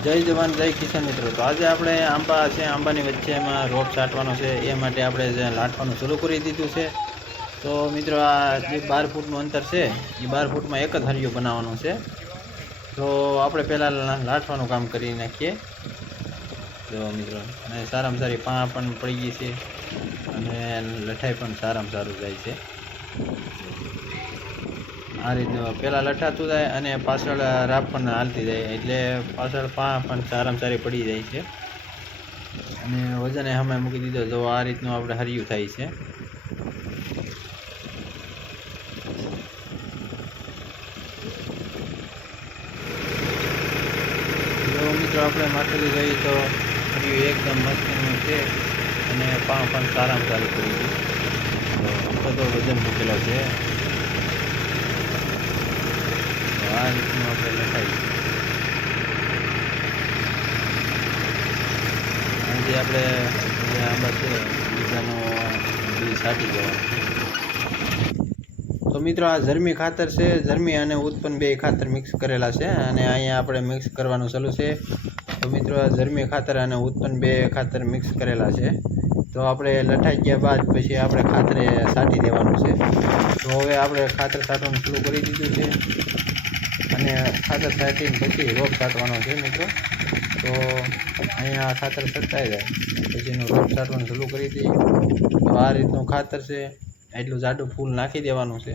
જય જવાન, જય કિસાન મિત્રો. તો આજે આપણે આંબા છે, આંબાની વચ્ચે એમાં રોપ છાંટવાનો છે, એ માટે આપણે લાટવાનું શરૂ કરી દીધું છે. તો મિત્રો, આ જે બાર ફૂટનું અંતર છે, એ બાર ફૂટમાં એક જ હરિયું બનાવવાનું છે. તો આપણે પહેલાં લાટવાનું કામ કરી નાખીએ. તો મિત્રો, અને સારામાં સારી પા પણ પડી ગઈ છે, અને લઠાઈ પણ સારામાં સારું જાય છે. આ રીતનું પહેલાં લઠાતું જાય અને પાછળ રાપ પણ હાલતી જાય. એટલે પાછળ પા પણ સારામાં સારી પડી જાય છે. અને વજને અમે મૂકી દીધો. જો આ રીતનું આપણે હરિયું થાય છે. મિત્રો આપણે માથેલી જોઈએ તો હરિયું એકદમ મસ્તનું છે અને પા પણ સારામાં સારી પડી ગઈ. તો વજન મૂકેલો છે. તો આ રીતનું આપણે લખાઈ અને આપણે બીજાનો તો મિત્રો આ જર્મી ખાતર છે ઝરમી અને ઉત્પન્ન બે ખાતર મિક્સ કરેલા છે અને અહીંયા આપણે મિક્સ કરવાનું ચાલુ છે. તો મિત્રો આ ઝરમી ખાતર અને ઉત્પન્ન બે ખાતર મિક્સ કરેલા છે. તો આપણે લઠાઈ ગયા બાદ પછી આપણે ખાતરે સાટી દેવાનું છે. તો હવે આપણે ખાતર સાટવાનું શરૂ કરી દીધું છે. અને ખાતર છાંટીને પછી રોપ છાંટવાનો છે મિત્રો. તો અહીંયા ખાતર છટાઈ જાય. પછીનું રોપ છાંટવાનું શરૂ કરી દઈએ. તો આ રીતનું ખાતર છે. એટલું જાડું ફૂલ નાખી દેવાનું છે.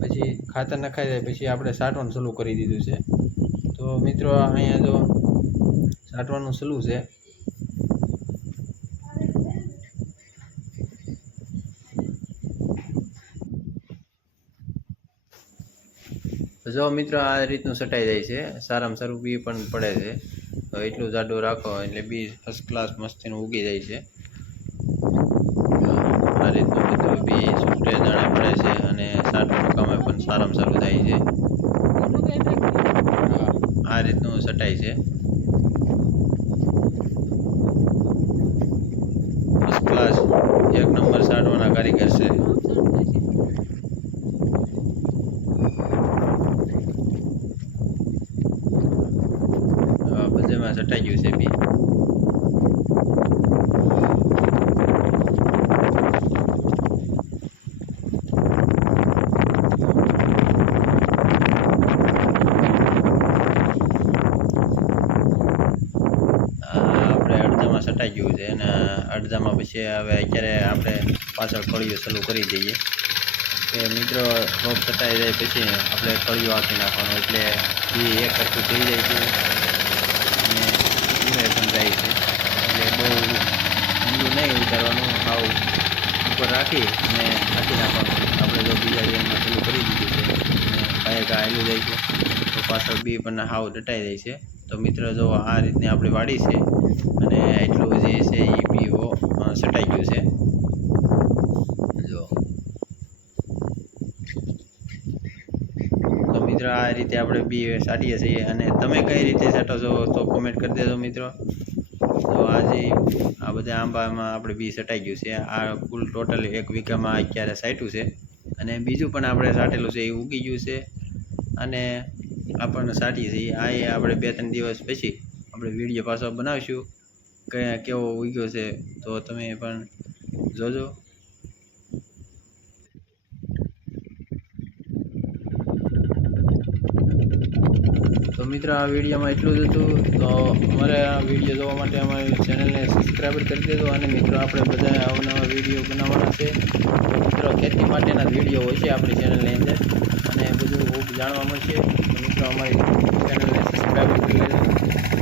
પછી ખાતર નખાઈ જાય, પછી આપણે છાંટવાનું શરૂ કરી દીધું છે. તો મિત્રો, અહીંયા જો છાંટવાનું શરૂ છે તો જો મિત્રો આ રીતનું સટાઈ જાય છે સારામાં સારું બી પણ પડે છે. તો એટલું જાડું રાખો એટલે બી ફર્સ્ટ ક્લાસ મસ્તીનું ઉગી જાય છે. આ રીતનું બધું બી સૂટે દાણા પડે છે અને સાટવાનું કામ પણ સારામાં સારું થાય છે. આ રીતનું સટાય છે ફર્સ્ટ ક્લાસ એક નંબર સાટવાના કારીગર છે હા, બધામાં ગયું છે બી. સટાઈ ગયું છે અને અડધામાં પછી હવે અત્યારે આપણે પાછળ કળીઓ ચાલુ કરી દઈએ. કે મિત્રો રોપ સટાઈ જાય પછી આપણે કળીઓ આંકી નાખવાનું. એટલે એ એક સરખું થઈ જાય છે. પૂરે પણ જાય છે. એટલે બહુ ઊંડું નહીં ઉતારવાનું. સાવ ઉપર રાખી અને રાખી નાખવાનું આપણે જો બીજા જેમમાં પેલું કરી દીધું છે. અને કાંઈ આવેલું જાય છે. તો પાછળ બી પણ હાવ દટાઈ જાય છે. તો મિત્ર જો આ રીતની આપણી વાડી છે. અને એટલું જે છે એ બીઓ સટાઈ ગયું છે જો તો મિત્રો, આ રીતે આપણે બી સાટીએ છીએ. અને તમે કઈ રીતે સાટો છો તો કોમેન્ટ કરી દેજો મિત્રો. તો આજે આ બધા આંબામાં આપણે બી સટાઈ ગયું છે. આ કુલ ટોટલ એક વીઘામાં અત્યારે સાટ્યું છે. અને બીજું પણ આપણે સાટેલું છે, એ ઉગી ગયું છે. અને આપણને સાટીએ છીએ આ આપણે બે ત્રણ દિવસ પછી આપણે વીડિયો પાછો બનાવીશું. કયા કેવો ઉગ્યો છે તો તમે પણ જોજો. તો મિત્રો, આ વિડીયોમાં એટલું જ હતું. તો અમારે આ વીડિયો જોવા માટે અમારી ચેનલને સબસ્ક્રાઈબર કરી દેજો અને મિત્રો, આપણે બધા અવનવા વીડિયો બનાવવાના છે. મિત્રો, ખેતી માટેના વીડિયો હોય છે આપણી ચેનલની અંદર. અને બધું ખૂબ જાણવા મળશે. મિત્રો, અમારી ચેનલને સબસ્ક્રાઈબ કરી લેજો.